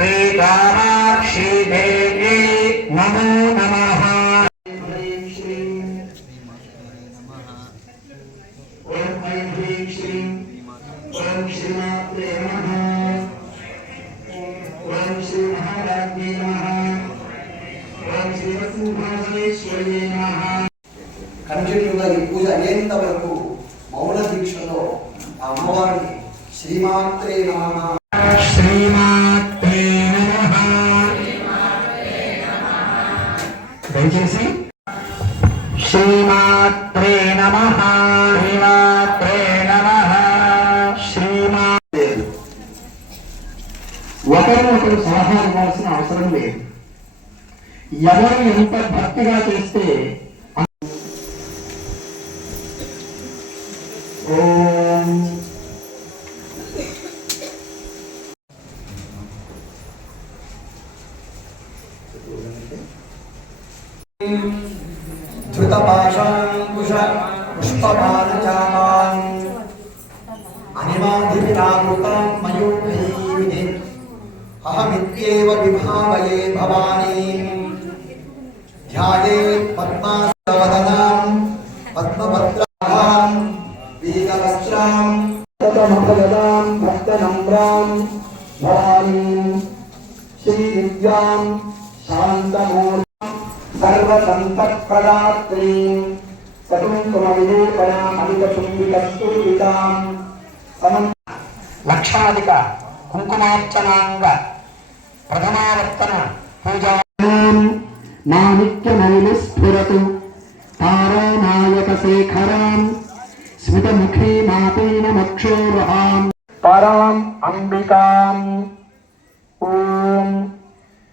श्रीकामाक्षी देवी नमो नमः ॐ ऐं ह्रीं श्रीं ॐ श्रीमात्रे नमः ॐ श्री महाराज्ञे नमः ॐ श्रीवत्सिंहासनेश्वर्यै नमः కంటిన్యూగా ఈ పూజ అయ్యేంత వరకు మౌన దీక్షలో ఆ అమ్మవారిని శ్రీమాత్రే నమ శ్రీమాత్రే దయచేసి. శ్రీమాత్రే నమ. శ్రీమాత్రే నమ. శ్రీమా లేదు ఒకరు ఒకరు సలహా ఇవ్వాల్సిన అవసరం లేదు. ఎవరు ఎంత భక్తిగా చేస్తే ఓం श्रुतपाशाङ्कुश पुष्पपादचापान् अनिमाधिरामृतां मयूखैः अहमित्येव विभावये भवानीम् ध्याये पद्मासवदनाम् पद्मभद्राम् पीतवस्त्राम् ततमभगदाम् भक्तनम्राम्, भवानीम्। श्रीविद्याम् शान्तमूर्ति సర్వసంపత్ప్రదాత్రీం సకుంకుమవిలేపనామలికచుంబికస్తూరితాం సమం లక్షాధిక కుంకుమార్చనాంగ ప్రథమావర్తన పూజా నా నిత్యమైలి స్ఫురతు తారానాయక శేఖరాం స్మితముఖీ మాతేన మక్షోరహాం పరాం అంబికాం ఓం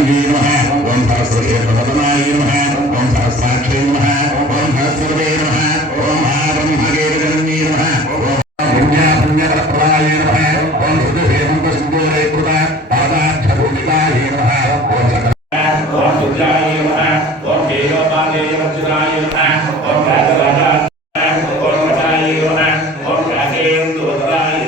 భూరాభంగే నమః ఓం సరస్వతే ప్రవదనాయ నమః ఓం సహస్రాక్షే నమః ఓం సహస్రవే నమః ఓం మహాబ్రహ్మగే జననీ నమః ఓం పుణ్యాపుణ్యకరప్రదాయ నమః ఓం శుద్ధేమంత సింధూరే కృత పాదాక్షభూమికాయ నమః ఓం సకల ఓం రుద్రాయ నమః ఓం కేయోపాదేయ వజ్రాయ నమః ఓం రాజరాజాయ ఓం వటాయ నమః ఓం రాజేంద్రవరాయ నమః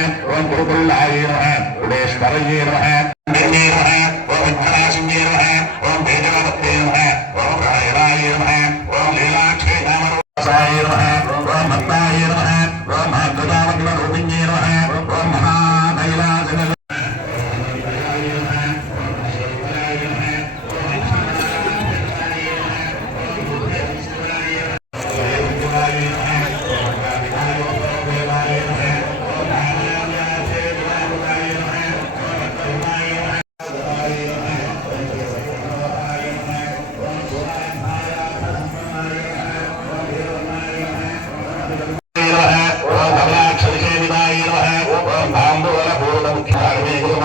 ஓம் குருகுருளாய நம குடேஸ்வரையே நம நந்தினே நம ஓம் வித்வராசிங்கே நம ஓம் தேஜவதத்தே நம ஓம் ராயராய நம ஓம் லீலாட்சே நம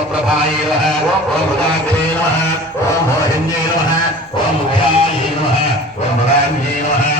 తాంబూలపూర్ణముఖ్యాగమే గురుమప్రభాయ నమః ఓం మృగాక్షే నమః ఓం మోహిన్యే నమః ఓం ముఖ్యాయ నమః ఓం మృగాన్యే నమః. ఓం ఇంద్రరూపాయ